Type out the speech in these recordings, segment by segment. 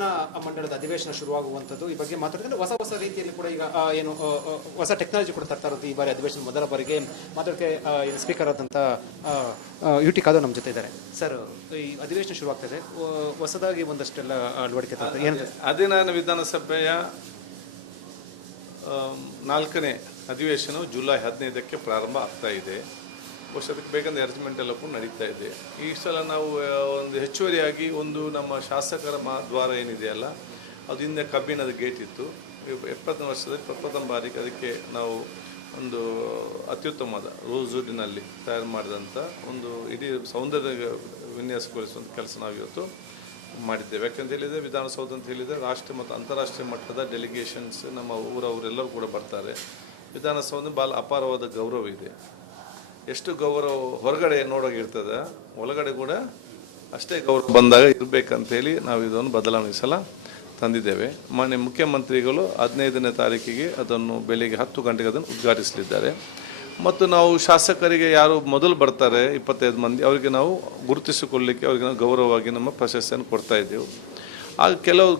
ವಿಧಾನ ಮಂಡಲದ ಅಧಿವೇಶನ ಶುರುವಾಗುವಂಥದ್ದು ಈ ಬಗ್ಗೆ ಮಾತಾಡಿದ್ರೆ ಹೊಸ ರೀತಿಯಲ್ಲಿ ಕೂಡ ಈಗ ಏನು ಹೊಸ ಟೆಕ್ನಾಲಜಿ ಕೂಡ ತರ್ತಾ ಇರೋದು. ಈ ಬಾರಿ ಅಧಿವೇಶನ ಮೊದಲ ಬಾರಿಗೆ ಮಾತಾಡೋಕ್ಕೆ ಸ್ಪೀಕರ್ ಆದಂಥ UT ಖಾದರ್ ನಮ್ಮ ಜೊತೆ ಇದ್ದಾರೆ. ಸರ್, ಈ ಅಧಿವೇಶನ ಶುರುವಾಗ್ತದೆ, ಹೊಸದಾಗಿ ಒಂದಷ್ಟೆಲ್ಲ ಅಳವಡಿಕೆ ತರ್ತದೆ. ಏನು 14ನೇ ವಿಧಾನಸಭೆಯ 4ನೇ ಅಧಿವೇಶನವು ಜುಲೈ 15ಕ್ಕೆ ಪ್ರಾರಂಭ ಆಗ್ತಾ ಇದೆ. ವರ್ಷದಕ್ಕೆ ಬೇಕಂದ್ರೆ ಅರೇಂಜ್ಮೆಂಟ್ ಎಲ್ಲ ಕೂಡ ನಡೀತಾ ಇದೆ. ಈ ಸಲ ನಾವು ಒಂದು ಹೆಚ್ಚುವರಿಯಾಗಿ ಒಂದು ನಮ್ಮ ಶಾಸಕರ ದ್ವಾರ ಏನಿದೆಯಲ್ಲ, ಅದು ಹಿಂದೆ ಕಬ್ಬಿಣದ ಗೇಟ್ ಇತ್ತು. 70 ವರ್ಷದಲ್ಲಿ ಪ್ರಥಮ ಬಾರಿಗೆ ಅದಕ್ಕೆ ನಾವು ಒಂದು ಅತ್ಯುತ್ತಮವಾದ ರೋಸ್ವುಡ್ನಲ್ಲಿ ತಯಾರು ಮಾಡಿದಂಥ ಒಂದು ಇಡೀ ಸೌಂದರ್ಯ ವಿನ್ಯಾಸಗೊಳಿಸುವಂಥ ಕೆಲಸ ನಾವು ಇವತ್ತು ಮಾಡಿದ್ದೇವೆ. ಯಾಕಂತ ಹೇಳಿದರೆ ವಿಧಾನಸೌಧ ಅಂತ ಹೇಳಿದರೆ ರಾಷ್ಟ್ರೀಯ ಮತ್ತು ಅಂತಾರಾಷ್ಟ್ರೀಯ ಮಟ್ಟದ ಡೆಲಿಗೇಷನ್ಸ್ ನಮ್ಮ ಊರವರೆಲ್ಲರೂ ಕೂಡ ಬರ್ತಾರೆ. ವಿಧಾನಸೌಧ ಭಾಳ ಅಪಾರವಾದ ಗೌರವ ಇದೆ. ಎಷ್ಟು ಗೌರವ ಹೊರಗಡೆ ನೋಡೋಗಿರ್ತದೆ, ಒಳಗಡೆ ಕೂಡ ಅಷ್ಟೇ ಗೌರವ ಬಂದಾಗ ಇರಬೇಕಂತೇಳಿ ನಾವು ಇದನ್ನು ಬದಲಾವಣೆ ಸಲ ತಂದಿದ್ದೇವೆ. ಮಾನ್ಯ ಮುಖ್ಯಮಂತ್ರಿಗಳು 15ನೇ ತಾರೀಕಿಗೆ ಅದನ್ನು ಬೆಳಿಗ್ಗೆ 10 ಗಂಟೆಗೆ ಅದನ್ನು ಉದ್ಘಾಟಿಸಲಿದ್ದಾರೆ. ಮತ್ತು ನಾವು ಶಾಸಕರಿಗೆ ಯಾರು ಮೊದಲು ಬರ್ತಾರೆ 25 ಮಂದಿ, ಅವರಿಗೆ ನಾವು ಗುರುತಿಸಿಕೊಳ್ಳಲಿಕ್ಕೆ ಅವರಿಗೆ ನಾವು ಗೌರವವಾಗಿ ನಮ್ಮ ಪ್ರಶಸ್ತಿಯನ್ನು ಕೊಡ್ತಾ ಇದ್ದೆವು. ಆಗ ಕೆಲವು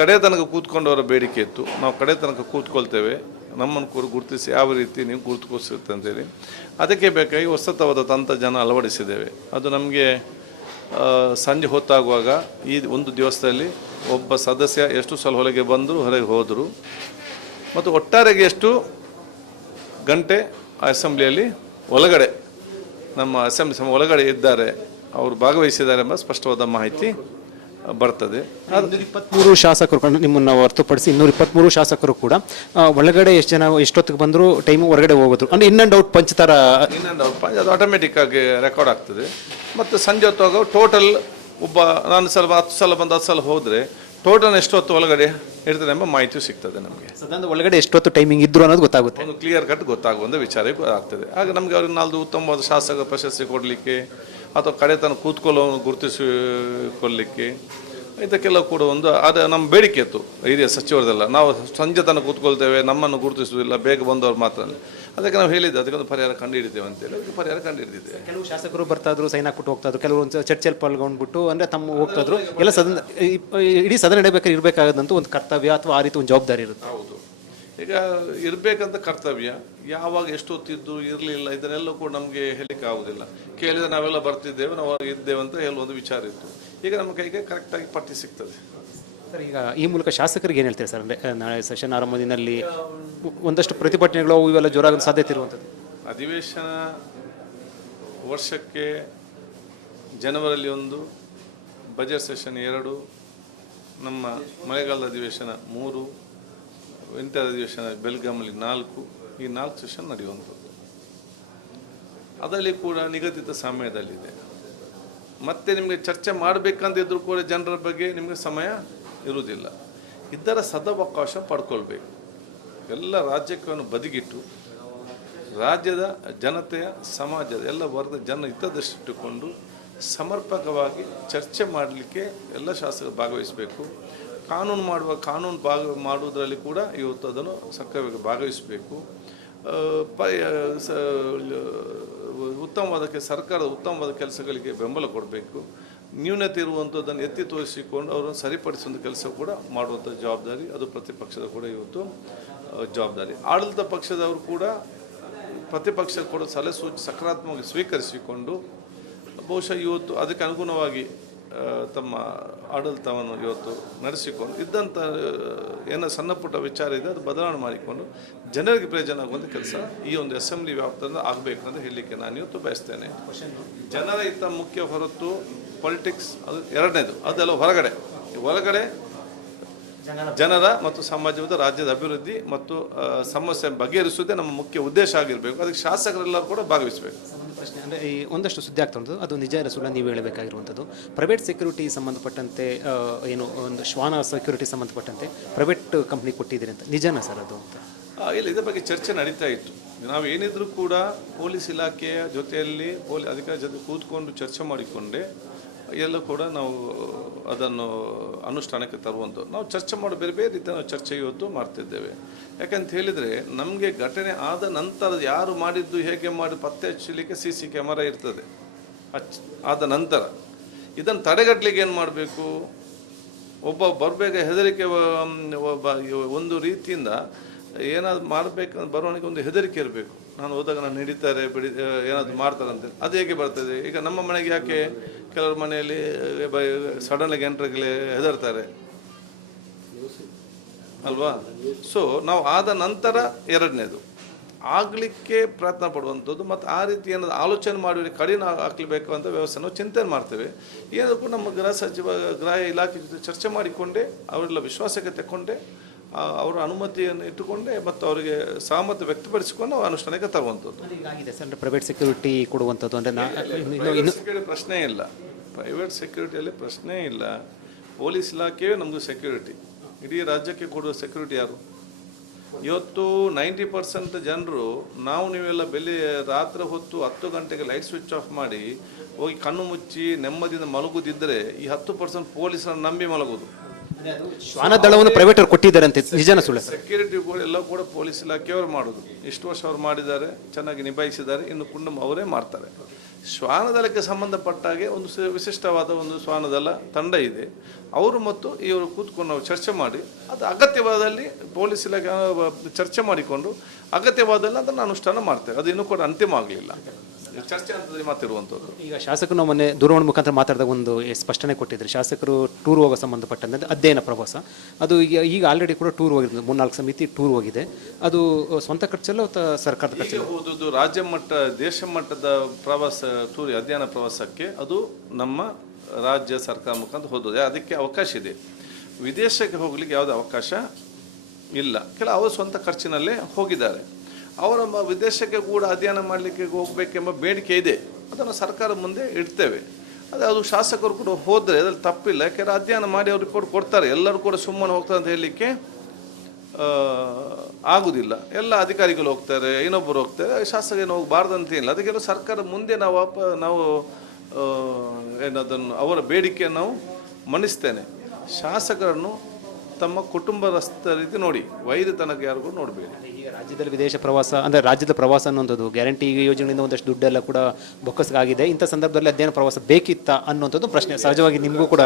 ಕಡೆ ತನಕ ಕೂತ್ಕೊಂಡವರ ಬೇಡಿಕೆ ಇತ್ತು, ನಾವು ಕಡೆ ತನಕ ಕೂತ್ಕೊಳ್ತೇವೆ, ನಮ್ಮನ್ನು ಕೂಡ ಗುರುತಿಸಿ ಯಾವ ರೀತಿ ನೀವು ಗುರುತಿಸುತ್ತೆ ಅಂತೇಳಿ. ಅದಕ್ಕೆ ಬೇಕಾಗಿ ಹೊಸತವಾದ ತಂತ್ರಜ್ಞಾನ ಅಳವಡಿಸಿದ್ದೇವೆ. ಅದು ನಮಗೆ ಸಂಜೆ ಹೊತ್ತಾಗುವಾಗ ಈ ಒಂದು ದಿವಸದಲ್ಲಿ ಒಬ್ಬ ಸದಸ್ಯ ಎಷ್ಟು ಸಲ ಹೊರಗೆ ಬಂದರು, ಹೊರಗೆ ಹೋದರು, ಮತ್ತು ಒಟ್ಟಾರೆಗೆ ಎಷ್ಟು ಗಂಟೆ ಅಸೆಂಬ್ಲಿಯಲ್ಲಿ ಒಳಗಡೆ ನಮ್ಮ ಅಸೆಂಬ್ಲಿ ಒಳಗಡೆ ಇದ್ದಾರೆ, ಅವರು ಭಾಗವಹಿಸಿದ್ದಾರೆ ಎಂಬ ಸ್ಪಷ್ಟವಾದ ಮಾಹಿತಿ ಬರ್ತದೆ. 223 ಶಾಸಕರು ನಿಮ್ಮನ್ನು ಹೊರತುಪಡಿಸಿ 223 ಶಾಸಕರು ಕೂಡ ಒಳಗಡೆ ಎಷ್ಟು ಜನ ಎಷ್ಟೊತ್ತಿಗೆ ಬಂದರೂ ಟೈಮು ಹೊರಗಡೆ ಹೋಗೋದು ಅಂದರೆ ಇನ್ ಆ್ಯಂಡ್ ಔಟ್ ಪಂಚ್ ಥರ ಅದು ಆಟೋಮೆಟಿಕ್ ಆಗಿ ರೆಕಾರ್ಡ್ ಆಗ್ತದೆ. ಮತ್ತು ಸಂಜೆ ಹೊತ್ತು ಟೋಟಲ್ ಒಬ್ಬ ನಾನು 10 ಸಲ ಬಂದು 10 ಸಲ ಹೋದರೆ ಟೋಟಲ್ ಎಷ್ಟೊತ್ತು ಒಳಗಡೆ ಇರ್ತದೆ ಎಂಬ ಮಾಹಿತಿ ಸಿಗ್ತದೆ ನಮಗೆ. ಸದನದ ಒಳಗಡೆ ಎಷ್ಟೊತ್ತು ಟೈಮಿಂಗ್ ಇದ್ರು ಅನ್ನೋದು ಗೊತ್ತಾಗುತ್ತೆ, ಒಂದು ಕ್ಲಿಯರ್ ಕಟ್ ಗೊತ್ತಾಗುವಂಥ ವಿಚಾರ ಆಗ್ತದೆ. ಆಗ ನಮಗೆ ಅವ್ರಿಗೆ 4 ಉತ್ತಮವಾದ ಶಾಸಕ ಪ್ರಶಸ್ತಿ ಕೊಡಲಿಕ್ಕೆ ಅಥವಾ ಕಡೆ ತನಕ ಕೂತ್ಕೊಳ್ಳೋನು ಗುರುತಿಸಿಕೊಳ್ಳಲಿಕ್ಕೆ ಇದಕ್ಕೆಲ್ಲ ಕೂಡ ಒಂದು ಅದು ನಮ್ಮ ಬೇಡಿಕೆ ಇತ್ತು ಹಿರಿಯ ಸಚಿವರದೆಲ್ಲ. ನಾವು ಸಂಜೆ ತನಕ ಕೂತ್ಕೊಳ್ತೇವೆ, ನಮ್ಮನ್ನು ಗುರುತಿಸುವುದಿಲ್ಲ, ಬೇಗ ಬಂದವರು ಮಾತ್ರ. ಅದಕ್ಕೆ ನಾವು ಹೇಳಿದ್ದೆ ಅದಕ್ಕೊಂದು ಪರಿಹಾರ ಕಂಡುಹಿಡಿತೇವೆ ಅಂತೇಳಿ. ಅದಕ್ಕೆ ಪರಿಹಾರ ಕಂಡುಹಿಡಿದಿದ್ದೇವೆ. ಕೆಲವು ಶಾಸಕರು ಬರ್ತಾಯಿದ್ರು, ಸೈನ್ ಹಾಕ್ಬಿಟ್ಟು ಹೋಗ್ತಾಯಿದ್ರು, ಕೆಲವರು ಚರ್ಚೆಯಲ್ಲಿ ಪಾಲ್ಗೊಂಡ್ಬಿಟ್ಟು ಅಂದರೆ ತಮ್ಮ ಹೋಗ್ತಾಯಿದ್ರು. ಎಲ್ಲ ಸದನ ಇಡೀ ಸದನ ನಡೀಬೇಕಾದ್ರೆ ಇರಬೇಕಾದಂಥ ಒಂದು ಕರ್ತವ್ಯ ಅಥವಾ ಆ ರೀತಿ ಒಂದು ಜವಾಬ್ದಾರಿ ಇರುತ್ತೆ. ಹೌದು, ಈಗ ಇರಬೇಕಂತ ಕರ್ತವ್ಯ. ಯಾವಾಗ ಎಷ್ಟೊತ್ತಿದ್ದು ಇರಲಿಲ್ಲ ಇದನ್ನೆಲ್ಲ ಕೂಡ ನಮಗೆ ಹೇಳಲಿಕ್ಕೆ ಆಗೋದಿಲ್ಲ. ಕೇಳಿದರೆ ನಾವೆಲ್ಲ ಬರ್ತಿದ್ದೇವೆ, ನಾವು ಇದ್ದೇವೆ ಅಂತ ಹೇಳುವಂಥ ವಿಚಾರ ಇತ್ತು. ಈಗ ನಮ್ಮ ಕೈಗೆ ಕರೆಕ್ಟಾಗಿ ಪಟ್ಟಿ ಸಿಗ್ತದೆ. ಸರ್, ಈಗ ಈ ಮೂಲಕ ಶಾಸಕರಿಗೆ ಏನು ಹೇಳ್ತೀರಿ ಸರ್? ಅಂದರೆ ನಾಳೆ ಸೆಷನ್ ಆರಂಭದಿನಲ್ಲಿ ಒಂದಷ್ಟು ಪ್ರತಿಭಟನೆಗಳು ಇವೆಲ್ಲ ಜೋರಾಗೋ ಸಾಧ್ಯತೆ ಇರುವಂಥದ್ದು. ಅಧಿವೇಶನ ವರ್ಷಕ್ಕೆ ಜನವರಿಯಲ್ಲಿ 1, ಬಜೆಟ್ ಸೆಷನ್ 2, ನಮ್ಮ ಮಳೆಗಾಲದ ಅಧಿವೇಶನ 3, ವಿಂಟರ್ ಅಧಿವೇಶನ ಬೆಲ್ಗಾಮಲ್ಲಿ 4, ಈ 4 ಸೆಷನ್ ನಡೆಯುವಂಥದ್ದು. ಅದರಲ್ಲಿ ಕೂಡ ನಿಗದಿತ ಸಮಯದಲ್ಲಿದೆ. ಮತ್ತೆ ನಿಮಗೆ ಚರ್ಚೆ ಮಾಡಬೇಕಂತಿದ್ರೂ ಕೂಡ ಜನರ ಬಗ್ಗೆ ನಿಮಗೆ ಸಮಯ ಇರುವುದಿಲ್ಲ. ಇದರ ಸದವಕಾಶ ಪಡ್ಕೊಳ್ಬೇಕು. ಎಲ್ಲ ರಾಜ್ಯವನ್ನು ಬದಿಗಿಟ್ಟು ರಾಜ್ಯದ ಜನತೆಯ ಸಮಾಜದ ಎಲ್ಲ ವರ್ಗದ ಜನ ಹಿತದೃಷ್ಟಿಟ್ಟುಕೊಂಡು ಸಮರ್ಪಕವಾಗಿ ಚರ್ಚೆ ಮಾಡಲಿಕ್ಕೆ ಎಲ್ಲ ಶಾಸಕರು ಭಾಗವಹಿಸಬೇಕು. ಕಾನೂನು ಮಾಡುವುದರಲ್ಲಿ ಕೂಡ ಇವತ್ತು ಅದನ್ನು ಸಕ್ರಿಯವಾಗಿ ಭಾಗವಹಿಸಬೇಕು. ಸರ್ಕಾರದ ಉತ್ತಮವಾದ ಕೆಲಸಗಳಿಗೆ ಬೆಂಬಲ ಕೊಡಬೇಕು. ನ್ಯೂನತೆ ಇರುವಂಥದ್ದನ್ನು ಎತ್ತಿ ತೋರಿಸಿಕೊಂಡು ಅವರನ್ನು ಸರಿಪಡಿಸುವಂಥ ಕೆಲಸ ಕೂಡ ಮಾಡುವಂಥ ಜವಾಬ್ದಾರಿ ಅದು ಪ್ರತಿಪಕ್ಷದ ಕೂಡ ಇವತ್ತು ಜವಾಬ್ದಾರಿ. ಆಡಳಿತ ಪಕ್ಷದವರು ಕೂಡ ಪ್ರತಿಪಕ್ಷ ಕೂಡ ಸಲಹೆ ಸೂಚನೆ ಸಕಾರಾತ್ಮಕವಾಗಿ ಸ್ವೀಕರಿಸಿಕೊಂಡು ಬಹುಶಃ ಇವತ್ತು ಅದಕ್ಕೆ ಅನುಗುಣವಾಗಿ ತಮ್ಮ ಆಡಳಿತವನ್ನು ಇವತ್ತು ನಡೆಸಿಕೊಂಡು ಇದ್ದಂಥ ಏನೋ ಸಣ್ಣ ಪುಟ್ಟ ವಿಚಾರ ಇದೆ ಅದು ಬದಲಾವಣೆ ಮಾಡಿಕೊಂಡು ಜನರಿಗೆ ಪ್ರಯೋಜನ ಆಗುವಂಥ ಕೆಲಸ ಈ ಒಂದು ಅಸೆಂಬ್ಲಿ ವ್ಯಾಪ್ತಿಯಿಂದ ಆಗಬೇಕು ಅಂತ ಹೇಳಲಿಕ್ಕೆ ನಾನು ಇವತ್ತು ಬಯಸ್ತೇನೆ. ಜನರ ಹಿತ ಮುಖ್ಯ ಹೊರತು ಪೊಲಿಟಿಕ್ಸ್ ಅದು ಎರಡನೇದು, ಅದೆಲ್ಲ ಹೊರಗಡೆ ಜನರ ಮತ್ತು ಸಮಾಜದ ರಾಜ್ಯದ ಅಭಿವೃದ್ಧಿ ಮತ್ತು ಸಮಸ್ಯೆ ಬಗೆಹರಿಸುವುದೇ ನಮ್ಮ ಮುಖ್ಯ ಉದ್ದೇಶ ಆಗಿರಬೇಕು. ಅದಕ್ಕೆ ಶಾಸಕರೆಲ್ಲರೂ ಕೂಡ ಭಾಗವಹಿಸಬೇಕು. ಪ್ರಶ್ನೆ ಅಂದರೆ ಈ ಒಂದಷ್ಟು ಸುದ್ದಿ ಆಗ್ತಾ ಉಂಟು, ಅದು ನಿಜ ಸುಳ್ಳು ನೀವು ಹೇಳಬೇಕಾಗಿರುವಂಥದ್ದು. ಪ್ರೈವೇಟ್ ಸೆಕ್ಯೂರಿಟಿ ಸಂಬಂಧಪಟ್ಟಂತೆ ಏನು ಒಂದು ಶ್ವಾನ ಸೆಕ್ಯೂರಿಟಿ ಸಂಬಂಧಪಟ್ಟಂತೆ ಪ್ರೈವೇಟ್ ಕಂಪ್ನಿ ಕೊಟ್ಟಿದ್ದೀರಿ ಅಂತ, ನಿಜನಾ ಸರ್ ಅದು ಅಂತ? ಇಲ್ಲ, ಇದರ ಬಗ್ಗೆ ಚರ್ಚೆ ನಡೀತಾ ಇತ್ತು. ನಾವು ಏನಿದ್ರೂ ಕೂಡ ಪೊಲೀಸ್ ಇಲಾಖೆಯ ಜೊತೆಯಲ್ಲಿ ಅಧಿಕಾರಿ ಜೊತೆ ಕೂತ್ಕೊಂಡು ಚರ್ಚೆ ಮಾಡಿಕೊಂಡೆ ಎಲ್ಲ ಕೂಡ ನಾವು ಅದನ್ನು ಅನುಷ್ಠಾನಕ್ಕೆ ತರುವಂಥದ್ದು. ನಾವು ಚರ್ಚೆ ಮಾಡಿ ಬೇರೆ ರೀತಿಯ ಚರ್ಚೆ ಇವತ್ತು ಮಾಡ್ತಿದ್ದೇವೆ. ಯಾಕಂತ ಹೇಳಿದರೆ ನಮಗೆ ಘಟನೆ ಆದ ನಂತರ ಯಾರು ಮಾಡಿದ್ದು ಹೇಗೆ ಮಾಡಿ ಪತ್ತೆ ಹಚ್ಚಲಿಕ್ಕೆ CC ಕ್ಯಾಮರಾ ಇರ್ತದೆ. ಆದ ನಂತರ ಇದನ್ನು ತಡೆಗಟ್ಟಲಿಕ್ಕೆ ಏನು ಮಾಡಬೇಕು? ಒಬ್ಬ ಬರಬೇಕು ಹೆದರಿಕೆ, ಒಬ್ಬ ಒಂದು ರೀತಿಯಿಂದ ಏನಾದ್ರು ಮಾಡಬೇಕಂದ್ರೆ ಬರೋನಿಗೆ ಒಂದು ಹೆದರಿಕೆ ಇರಬೇಕು. ನಾನು ಹೋದಾಗ ನಾನು ಹಿಡಿತಾರೆ ಬಿಡಿ ಏನಾದ್ರು ಮಾಡ್ತಾರಂತೆ, ಅದು ಹೇಗೆ ಬರ್ತದೆ? ಈಗ ನಮ್ಮ ಮನೆಗೆ ಯಾಕೆ ಕೆಲವ್ರ ಮನೆಯಲ್ಲಿ ಸಡನ್ಲಿ ಎಂಟ್ರಿಗೆ ಹೆದರ್ತಾರೆ ಅಲ್ವಾ? ಸೊ ನಾವು ಆದ ನಂತರ ಎರಡನೇದು ಆಗಲಿಕ್ಕೆ ಪ್ರಯತ್ನ ಪಡುವಂಥದ್ದು, ಮತ್ತು ಆ ರೀತಿ ಏನಾದ್ರು ಆಲೋಚನೆ ಮಾಡಿ ಕಡಿಮೆ ಹಾಕಬೇಕು ಅಂತ ವ್ಯವಸ್ಥೆ ನಾವು ಚಿಂತನೆ ಮಾಡ್ತೇವೆ. ಏನಕ್ಕೂ ನಮ್ಮ ಗೃಹ ಇಲಾಖೆ ಜೊತೆ ಚರ್ಚೆ ಮಾಡಿಕೊಂಡೆ, ಅವರೆಲ್ಲ ವಿಶ್ವಾಸಕ್ಕೆ ತಗೊಂಡೆ, ಅವರ ಅನುಮತಿಯನ್ನು ಇಟ್ಟುಕೊಂಡೆ ಮತ್ತು ಅವರಿಗೆ ಸಹಮತ ವ್ಯಕ್ತಪಡಿಸಿಕೊಂಡು ನಾವು ಅನುಷ್ಠಾನಕ್ಕೆ ತರುವಂಥದ್ದು. ಈಗಾಗಿದೆ ಸರ್, ಪ್ರೈವೇಟ್ ಸೆಕ್ಯೂರಿಟಿ ಕೊಡುವಂಥದ್ದು ಅಂದರೆ ಸೆಕ್ಯೂರಿಟಿ ಪ್ರಶ್ನೆ ಇಲ್ಲ, ಪ್ರೈವೇಟ್ ಸೆಕ್ಯೂರಿಟಿಯಲ್ಲಿ ಪ್ರಶ್ನೆ ಇಲ್ಲ. ಪೊಲೀಸ್ ಇಲಾಖೆಯೇ ನಮ್ಮದು ಸೆಕ್ಯೂರಿಟಿ. ಇಡೀ ರಾಜ್ಯಕ್ಕೆ ಕೊಡುವ ಸೆಕ್ಯೂರಿಟಿ ಯಾರು? ಇವತ್ತು 90% ಜನರು ನೀವೆಲ್ಲ ರಾತ್ರಿ ಹೊತ್ತು 10 ಗಂಟೆಗೆ ಲೈಟ್ ಸ್ವಿಚ್ ಆಫ್ ಮಾಡಿ ಹೋಗಿ ಕಣ್ಣು ಮುಚ್ಚಿ ನೆಮ್ಮದಿಯಿಂದ ಮಲಗುದಿದ್ದರೆ ಈ 10% ಪೊಲೀಸರನ್ನು ನಂಬಿ ಮಲಗುದು. ಶ್ವಾನ ದಳವನ್ನು ಪ್ರೈವೇಟ್ ಅವರು ಕೊಟ್ಟಿದ್ದಾರೆ ಅಂತ ನಿಜನ ಸುಳ್ಳು? ಸೆಕ್ಯೂರಿಟಿ ಕೂಡ ಎಲ್ಲ ಕೂಡ ಪೊಲೀಸ್ ಇಲಾಖೆಯವರು ಮಾಡೋದು. ಇಷ್ಟು ವರ್ಷ ಅವರು ಮಾಡಿದ್ದಾರೆ, ಚೆನ್ನಾಗಿ ನಿಭಾಯಿಸಿದ್ದಾರೆ, ಇನ್ನು ಕುಟುಂಬ ಅವರೇ ಮಾಡ್ತಾರೆ. ಶ್ವಾನದಳಕ್ಕೆ ಸಂಬಂಧಪಟ್ಟಾಗೆ ಒಂದು ವಿಶಿಷ್ಟವಾದ ಒಂದು ಶ್ವಾನದಳ ತಂಡ ಇದೆ. ಅವರು ಮತ್ತು ಇವರು ಕೂತ್ಕೊಂಡು ನಾವು ಚರ್ಚೆ ಮಾಡಿ ಅದು ಅಗತ್ಯವಾದಲ್ಲಿ ಪೊಲೀಸ್ ಇಲಾಖೆ ಚರ್ಚೆ ಮಾಡಿಕೊಂಡು ಅಗತ್ಯವಾದಲ್ಲಿ ಅದನ್ನು ಅನುಷ್ಠಾನ ಮಾಡ್ತೇವೆ. ಅದು ಇನ್ನೂ ಕೂಡ ಅಂತಿಮ ಆಗಲಿಲ್ಲ, ಚರ್ಚೆ ಹಂತದಲ್ಲಿ ಮಾತಿರುವಂಥದ್ದು. ಈಗ ಶಾಸಕರು ಮೊನ್ನೆ ದೂರವಾಣಿ ಮುಖಾಂತರ ಮಾತಾಡಿದಾಗ ಒಂದು ಸ್ಪಷ್ಟನೆ ಕೊಟ್ಟಿದ್ರು, ಶಾಸಕರು ಟೂರ್ ಹೋಗೋ ಸಂಬಂಧಪಟ್ಟಂತೆ ಅಧ್ಯಯನ ಪ್ರವಾಸ ಅದು ಈಗ ಆಲ್ರೆಡಿ ಕೂಡ ಟೂರ್ ಹೋಗಿರೋದು, 3-4 ಸಮಿತಿ ಟೂರ್ ಹೋಗಿದೆ. ಅದು ಸ್ವಂತ ಖರ್ಚಲ್ಲ ಅಥವಾ ಸರ್ಕಾರದ ಖರ್ಚಲ್ಲ? ಓದುದು ರಾಜ್ಯ ಮಟ್ಟ ದೇಶ ಮಟ್ಟದ ಪ್ರವಾಸ ಟೂರ್ ಅಧ್ಯಯನ ಪ್ರವಾಸಕ್ಕೆ ಅದು ನಮ್ಮ ರಾಜ್ಯ ಸರ್ಕಾರ ಮುಖಾಂತರ ಹೋದದೆ. ಅದಕ್ಕೆ ಅವಕಾಶ ಇದೆ. ವಿದೇಶಕ್ಕೆ ಹೋಗ್ಲಿಕ್ಕೆ ಯಾವುದೇ ಅವಕಾಶ ಇಲ್ಲ. ಅವರು ಸ್ವಂತ ಖರ್ಚಿನಲ್ಲೇ ಹೋಗಿದ್ದಾರೆ. ಅವರ ವಿದೇಶಕ್ಕೆ ಕೂಡ ಅಧ್ಯಯನ ಮಾಡಲಿಕ್ಕೆ ಹೋಗಬೇಕೆಂಬ ಬೇಡಿಕೆ ಇದೆ. ಅದನ್ನು ಸರ್ಕಾರ ಮುಂದೆ ಇಡ್ತೇವೆ. ಅದು ಶಾಸಕರು ಕೂಡ ಹೋದರೆ ಅದ್ರಲ್ಲಿ ತಪ್ಪಿಲ್ಲ. ಯಾಕೆಂದರೆ ಅಧ್ಯಯನ ಮಾಡಿ ಅವ್ರು ರಿಪೋರ್ಟ್ ಕೊಡ್ತಾರೆ. ಎಲ್ಲರೂ ಕೂಡ ಸುಮ್ಮನೆ ಹೋಗ್ತಾರೆ ಅಂತ ಹೇಳಲಿಕ್ಕೆ ಆಗುವುದಿಲ್ಲ. ಎಲ್ಲ ಅಧಿಕಾರಿಗಳು ಹೋಗ್ತಾರೆ, ಇನ್ನೊಬ್ಬರು ಹೋಗ್ತಾರೆ, ಶಾಸಕರು ಹೋಗಬಾರ್ದು ಅಂತೇನಿಲ್ಲ. ಅದಕ್ಕೆಲ್ಲ ಸರ್ಕಾರ ಮುಂದೆ ನಾವು ಏನದನ್ನು ಅವರ ಬೇಡಿಕೆಯನ್ನು ನಾವು ಮನ್ನಿಸ್ತೇನೆ. ಶಾಸಕರನ್ನು ತಮ್ಮ ಕುಟುಂಬಸ್ಥರ ರೀತಿ ನೋಡಿ, ವೈದ್ಯತನಕ್ಕೆ ಯಾರಿಗೂ ನೋಡಬೇಡಿ. ಈಗ ರಾಜ್ಯದಲ್ಲಿ ವಿದೇಶ ಪ್ರವಾಸ ಅಂದರೆ ರಾಜ್ಯದ ಪ್ರವಾಸ ಅನ್ನೋಂಥದ್ದು ಗ್ಯಾರಂಟಿ ಯೋಜನೆಯಿಂದ ಒಂದಷ್ಟು ದುಡ್ಡೆಲ್ಲ ಕೂಡ ಬೊಕ್ಕಸ್ಗಾಗಿದೆ. ಇಂಥ ಸಂದರ್ಭದಲ್ಲಿ ಅಧ್ಯಯನ ಪ್ರವಾಸ ಬೇಕಿತ್ತಾ ಅನ್ನೋಂಥದ್ದು ಪ್ರಶ್ನೆ ಸಹಜವಾಗಿ ನಿಮಗೂ ಕೂಡ.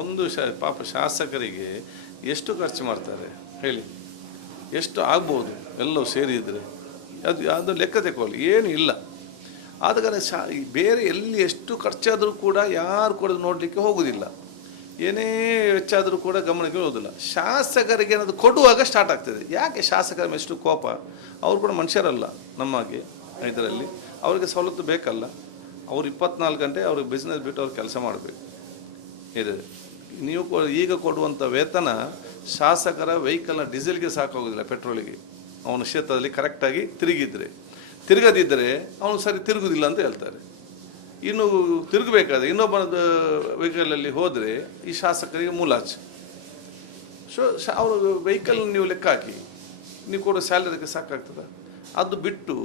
ಒಂದು ಪಾಪ ಶಾಸಕರಿಗೆ ಎಷ್ಟು ಖರ್ಚು ಮಾಡ್ತಾರೆ ಹೇಳಿ? ಎಷ್ಟು ಆಗ್ಬೋದು ಎಲ್ಲವೂ ಸೇರಿದರೆ? ಅದು ಲೆಕ್ಕ ತಗೊಳ್ಳಿ, ಏನು ಇಲ್ಲ. ಆದ ಕಾರಣ ಬೇರೆ ಎಲ್ಲಿ ಎಷ್ಟು ಖರ್ಚಾದರೂ ಕೂಡ ಯಾರು ಕೂಡ ನೋಡಲಿಕ್ಕೆ ಹೋಗೋದಿಲ್ಲ. ಏನೇ ವೆಚ್ಚಾದರೂ ಕೂಡ ಗಮನಕ್ಕೆ ಹೋಗೋದಿಲ್ಲ. ಶಾಸಕರಿಗೆ ಏನಾದರೂ ಕೊಡುವಾಗ ಸ್ಟಾರ್ಟ್ ಆಗ್ತದೆ. ಯಾಕೆ ಶಾಸಕರ ಎಷ್ಟು ಕೋಪ? ಅವರು ಕೂಡ ಮನುಷ್ಯರಲ್ಲ ನಮಗೆ. ಇದರಲ್ಲಿ ಅವರಿಗೆ ಸವಲತ್ತು ಬೇಕಲ್ಲ. ಅವರು 24 ಗಂಟೆ ಅವ್ರಿಗೆ ಬಿಸ್ನೆಸ್ ಬಿಟ್ಟು ಅವ್ರು ಕೆಲಸ ಮಾಡಬೇಕು. ಇದೆ ನೀವು ಈಗ ಕೊಡುವಂಥ ವೇತನ ಶಾಸಕರ ವೆಹಿಕಲ್ನ ಡೀಸೆಲ್ಗೆ ಸಾಕಾಗೋದಿಲ್ಲ, ಪೆಟ್ರೋಲಿಗೆ. ಅವನ ಕ್ಷೇತ್ರದಲ್ಲಿ ಕರೆಕ್ಟಾಗಿ ತಿರುಗದಿದ್ದರೆ ಅವನು ಸರಿ ತಿರುಗುದಿಲ್ಲ ಅಂತ ಹೇಳ್ತಾರೆ. ಇನ್ನು ತಿರುಗಬೇಕಾದ್ರೆ ಇನ್ನೊಬ್ಬ ವೆಹಿಕಲಲ್ಲಿ ಹೋದರೆ ಈ ಶಾಸಕರಿಗೆ ಮುಲಾಜ್. ಅವರು ವೆಹಿಕಲ್ ನೀವು ಲೆಕ್ಕ ಹಾಕಿ ನೀವು ಕೊಡೋ ಸ್ಯಾಲರಿಗೆ ಸಾಕಾಗ್ತದೆ. ಅದು ಬಿಟ್ಟು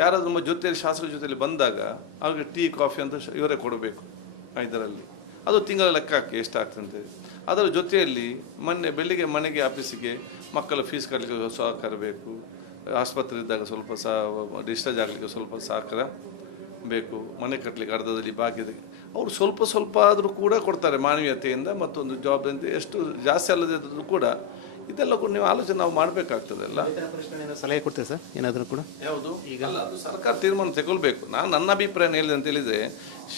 ಯಾರಾದರೂ ನಮ್ಮ ಜೊತೆಯಲ್ಲಿ ಶಾಸಕರ ಜೊತೆಯಲ್ಲಿ ಬಂದಾಗ ಅವ್ರಿಗೆ ಟೀ ಕಾಫಿ ಅಂತ ಇವರೇ ಕೊಡಬೇಕು. ಇದರಲ್ಲಿ ಅದು ತಿಂಗಳ ಲೆಕ್ಕ ಹಾಕಿ ಎಷ್ಟಾಗ್ತಂತೆ. ಅದರ ಜೊತೆಯಲ್ಲಿ ಬೆಳಿಗ್ಗೆ ಮನೆಗೆ ಆಫೀಸಿಗೆ ಮಕ್ಕಳ ಫೀಸ್ ಕಟ್ಟಲಿಕ್ಕೆ ಸಹಕಾರ ಬೇಕು. ಆಸ್ಪತ್ರೆ ಇದ್ದಾಗ ಸ್ವಲ್ಪ ಡಿಸ್ಚಾರ್ಜ್ ಆಗಲಿಕ್ಕೆ ಸ್ವಲ್ಪ ಸಹಕಾರ ಬೇಕು. ಮನೆ ಕಟ್ಟಲಿಕ್ಕೆ ಅರ್ಧದಲ್ಲಿ ಬಾಕಿ ಇದೆ. ಅವರು ಸ್ವಲ್ಪ ಆದರೂ ಕೂಡ ಕೊಡ್ತಾರೆ ಮಾನವೀಯತೆಯಿಂದ, ಮತ್ತೊಂದು ಜವಾಬ್ದಾರಿಯಿಂದ. ಎಷ್ಟು ಜಾಸ್ತಿ ಅಲ್ಲದಿದ್ದರೂ ಕೂಡ ಇದೆಲ್ಲ ಕೂಡ ನೀವು ಆಲೋಚನೆ ನಾವು ಮಾಡಬೇಕಾಗ್ತದಲ್ಲ. ಸಲಹೆ ಕೊಡ್ತೀವಿ ಸರ್ ಏನಾದರೂ ಕೂಡ? ಯಾವುದು ಈಗ ಅದು ಸರ್ಕಾರ ತೀರ್ಮಾನ ತಗೊಳ್ಬೇಕು. ನನ್ನ ಅಭಿಪ್ರಾಯ ಹೇಳಿದೆ ಅಂತ ಹೇಳಿದರೆ,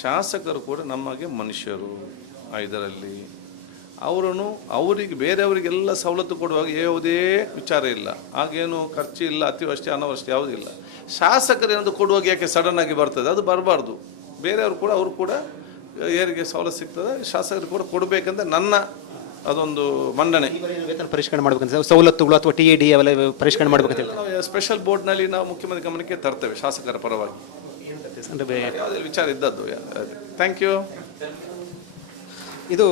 ಶಾಸಕರು ಕೂಡ ನಮಗೆ ಮನುಷ್ಯರು. ಇದರಲ್ಲಿ ಅವರಿಗೆ ಬೇರೆಯವರಿಗೆಲ್ಲ ಸವಲತ್ತು ಕೊಡುವಾಗ ಯಾವುದೇ ವಿಚಾರ ಇಲ್ಲ, ಹಾಗೇನು ಖರ್ಚು ಇಲ್ಲ, ಅತಿವೃಷ್ಟಿ ಅನಾವೃಷ್ಟಿ ಯಾವುದೂ ಇಲ್ಲ. ಶಾಸಕರು ಏನಾದರೂ ಕೊಡುವಾಗ ಯಾಕೆ ಸಡನ್ ಆಗಿ ಬರ್ತದೆ? ಅದು ಬರಬಾರ್ದು. ಬೇರೆಯವರು ಕೂಡ ಅವರು ಕೂಡ ಯಾರಿಗೆ ಸವಲತ್ತು ಸಿಗ್ತದೆ ಶಾಸಕರು ಕೂಡ ಕೊಡಬೇಕಂತ ನನ್ನ ಅದೊಂದು ಮಂಡನೆ. ವೇತನ ಪರಿಷ್ಕರಣೆ ಮಾಡ್ಬೇಕಂತ ಸವಲತ್ತುಗಳು ಅಥವಾ TAD ಅವೆಲ್ಲ ಪರಿಷ್ಕರಣೆ ಮಾಡ್ಬೇಕಂತ ನಾವು ಸ್ಪೆಷಲ್ ಬೋರ್ಡ್ನಲ್ಲಿ ನಾವು ಮುಖ್ಯಮಂತ್ರಿ ಗಮನಕ್ಕೆ ತರ್ತೇವೆ ಶಾಸಕರ ಪರವಾಗಿ. ಯಾವುದೇ ವಿಚಾರ ಇದ್ದದ್ದು. Thank you. ಇದು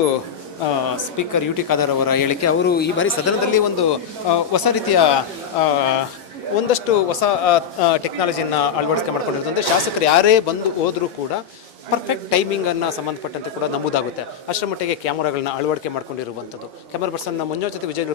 ಸ್ಪೀಕರ್ UT ಖಾದರ್ ಅವರ ಹೇಳಿಕೆ. ಅವರು ಈ ಬಾರಿ ಸದನದಲ್ಲಿ ಒಂದು ಹೊಸ ರೀತಿಯ ಒಂದಷ್ಟು ಹೊಸ ಟೆಕ್ನಾಲಜಿಯನ್ನು ಅಳವಡಿಕೆ ಮಾಡ್ಕೊಂಡಿರೋದಂದರೆ ಶಾಸಕರು ಯಾರೇ ಬಂದು ಹೋದರೂ ಕೂಡ ಪರ್ಫೆಕ್ಟ್ ಟೈಮಿಂಗನ್ನು ಸಂಬಂಧಪಟ್ಟಂತೆ ಕೂಡ ನಮೂದಾಗುತ್ತೆ. ಅಷ್ಟರ ಮಟ್ಟಿಗೆ ಕ್ಯಾಮರಾಗಳನ್ನ ಅಳವಡಿಕೆ ಮಾಡ್ಕೊಂಡಿರುವಂಥದ್ದು. ಕ್ಯಾಮರಾ ಪರ್ಸನ್ ಮಂಜುನಾಥ್ ಜೊತೆ ವಿಜಯ್.